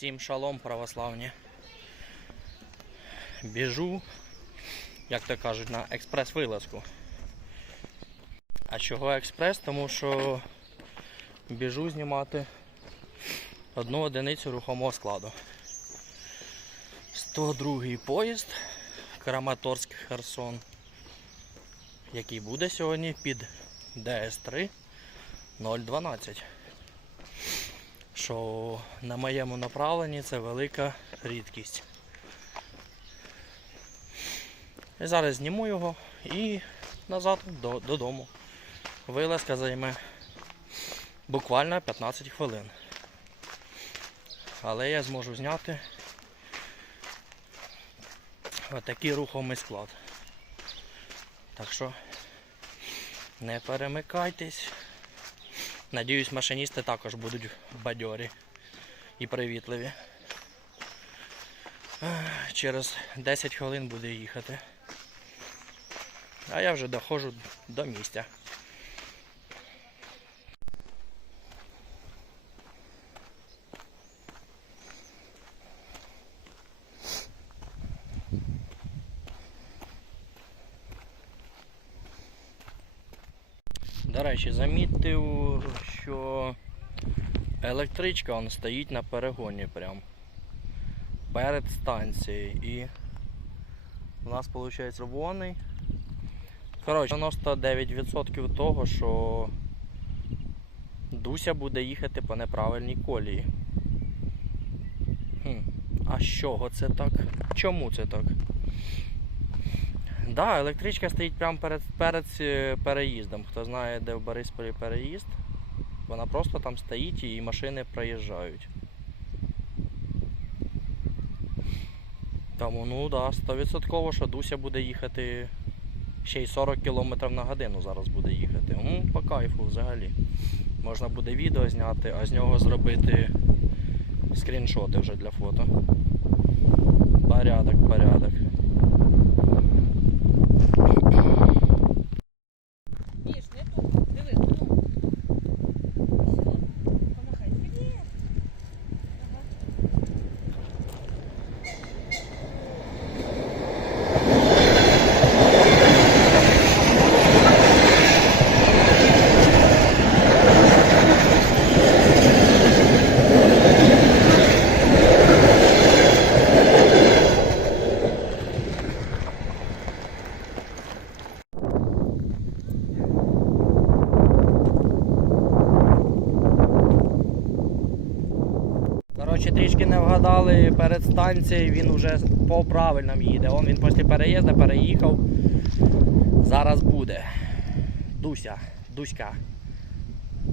Всім шалом православні. Біжу, як то кажуть, на експрес-вилазку. А чого експрес? Тому що біжу знімати одну одиницю рухомого складу. 102 поїзд Краматорськ Херсон, який буде сьогодні під ДС3 012 що на моєму направленні це велика рідкість. І зараз зніму його і назад додому. Вилазка займе буквально 15 хвилин. Але я зможу зняти отакий рухомий склад. Так що не перемикайтесь. Надіюсь, машиністи також будуть бадьорі і привітливі. Через 10 хвилин буде їхати. А я вже доходжу до місця. До речі, замітив, що електричка он стоїть на перегоні прям перед станцією. І у нас виходить червоний. Коротше, 99% того, що Дуся буде їхати по неправильній колії. Хм. А з чого це так? Чому це так? Да, електричка стоїть прямо перед, перед е, переїздом. Хто знає, де в Борисполі переїзд, вона просто там стоїть і машини проїжджають. Тому ну да, 100% що Дуся буде їхати ще й 40 км на годину зараз буде їхати. Ну, по кайфу взагалі. Можна буде відео зняти, а з нього зробити скріншоти вже для фото. Порядок. Трішки не вгадали перед станцією, він вже по правильному їде. Он він після переїзду переїхав. Зараз буде. Дуся, Дуська.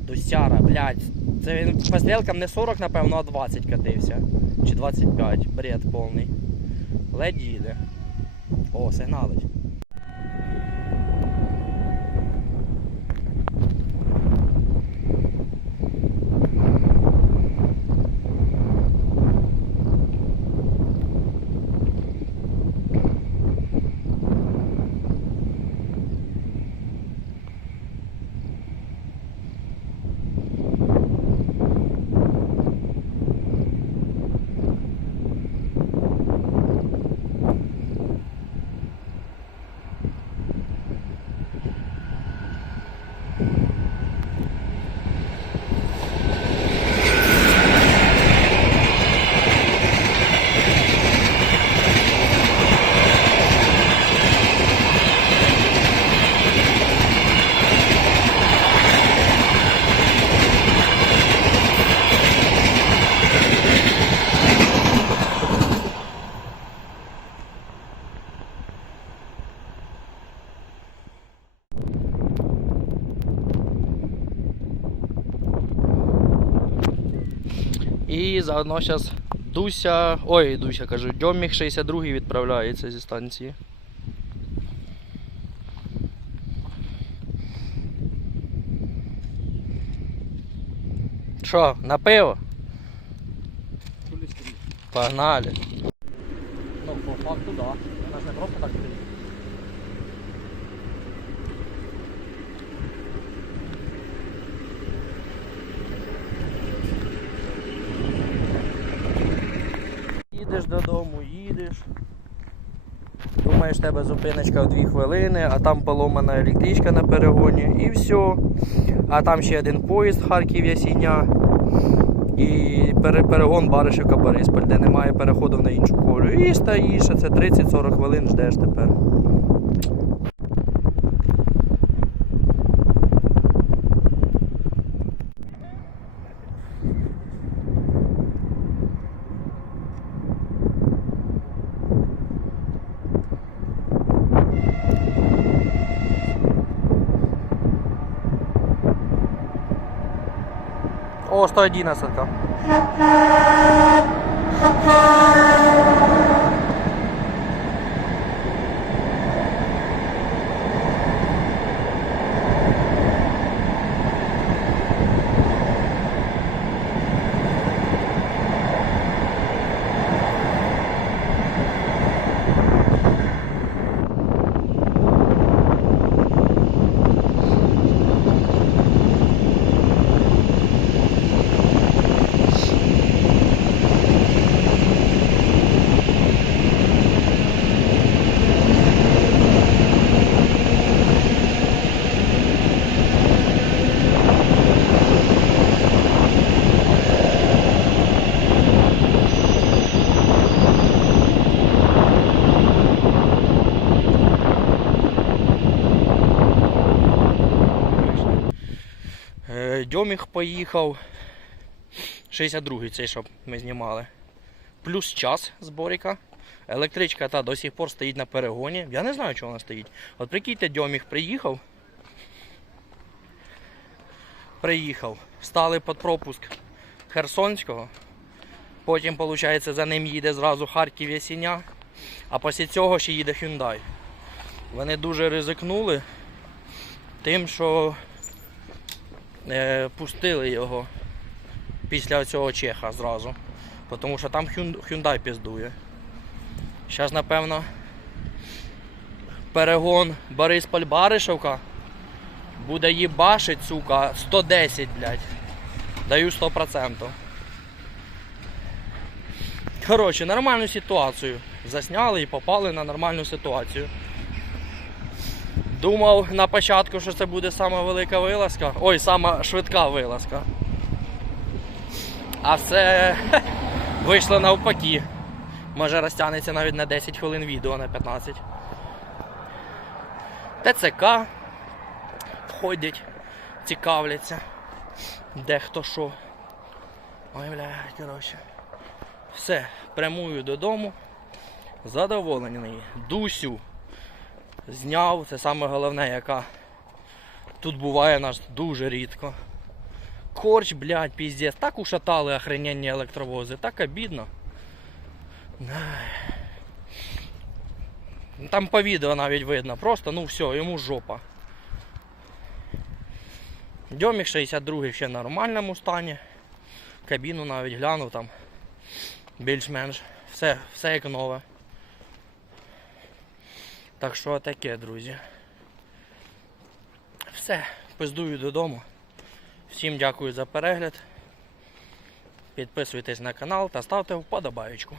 Дусяра, блядь. Це він по стрілкам не 40, напевно, а 20 катився. Чи 25. Бред повний. Ледь їде. О, сигналить. І заодно зараз Дуся. Ой, Дуся кажу, Дьоміг 62 відправляється зі станції. Що, на пиво? Погнали. Ну, по факту, да. Вона ж не просто так стоїть. їдеш додому, їдеш. Думаєш, тебе зупиночка в 2 хвилини, а там поломана електричка на перегоні і все. А там ще один поїзд Харків Ясіня. І перегон Баришівка Борисполь, де немає переходу на іншу колію. І стоїш, а це 30-40 хвилин ждеш тепер. О, 111. Е, Дьоміг поїхав. 62-й цей, що ми знімали. Плюс час з Боріка. Електричка та до сих пор стоїть на перегоні. Я не знаю, чого вона стоїть. От прикиньте, Дьоміг приїхав. Приїхав. Стали під пропуск Херсонського. Потім, виходить, за ним їде зразу Харків Ясіня. А після цього ще їде Hyundai. Вони дуже ризикнули тим, що е, пустили його після цього Чеха зразу. Тому що там Hyun- Hyundai піздує. Зараз, напевно, перегон Борисполь-Баришевка буде їбашить, сука, 110, блядь. Даю 100%. Коротше, нормальну ситуацію. Засняли і попали на нормальну ситуацію. Думав на початку, що це буде сама велика вилазка. Ой, сама швидка вилазка. А все вийшло навпаки. Може розтягнеться навіть на 10 хвилин відео, на 15. ТЦК ходять, цікавляться. Де хто що. Ой, блядь, коротше. Все, прямую додому. Задоволений. Дусю зняв. Це саме головне, яка тут буває нас дуже рідко. Корч, блядь, піздець. Так ушатали охрененні електровози, так обідно. Там по відео навіть видно, просто ну все, йому жопа. Дьомік 62 ще в нормальному стані. Кабіну навіть глянув там. Більш-менш. Все, все як нове. Так що таке, друзі. Все, пиздую додому. Всім дякую за перегляд. Підписуйтесь на канал та ставте вподобаючку.